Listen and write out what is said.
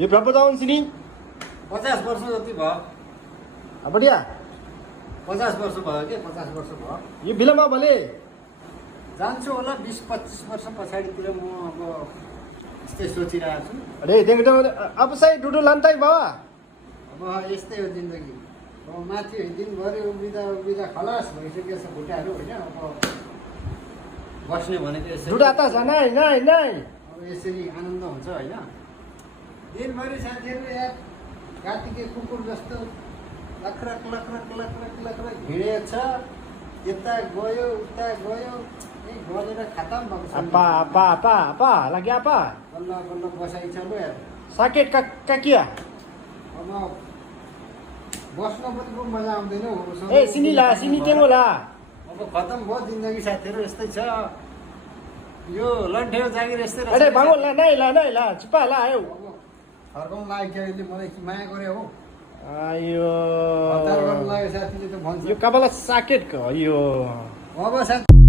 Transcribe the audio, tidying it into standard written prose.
Yo berapa tahun sini? 50 वर्ष जति भयो। Apa dia? 50 वर्ष भयो के 50 वर्ष भयो। Yo बिलमा भले जान्छु होला 20-25 वर्ष पछाडितिर म अब यस्तै सोचिरहेको छु। अरे देख दो अब सही डुडु लान्ताई बाबा अब यस्तै हो जिन्दगी। अब माथि दिनभरि उभिँदा खलास भइसकेको छ खुट्टाहरू होइन। अब बस्ने भनेको यसरी डुडु आता नाइ नाइ नाइ अब यसरी आनन्द हुन्छ होइन। दिनभरि साथीहरू यार कार्तिके कुकुर जस्तो लक्रक लक्रक लक्रक लक्रक हिँडेको छ। यता गयो उता गयो गरेर खतम भएको छ। apa lagi apa बल्ल बल्ल बसाइ छ ल यार। sakit kaki ya अब बस्न पनि पो मजा आउँदैन हौ। eh sini lah sini tengok lah अब खतम भयो जिन्दगी साथीहरू यस्तै छ। यो लन्ठेको जागिर यस्तै रहेछ। अरे bangun lah naik lah cepat lah ayo अब फर्काउनु लाग्यो अहिले मलाई कि माया गरे हो। ayo हतार गर्नु लाग्यो साथीले त भन्छ। यो कपाल sakit kok yo अब साथी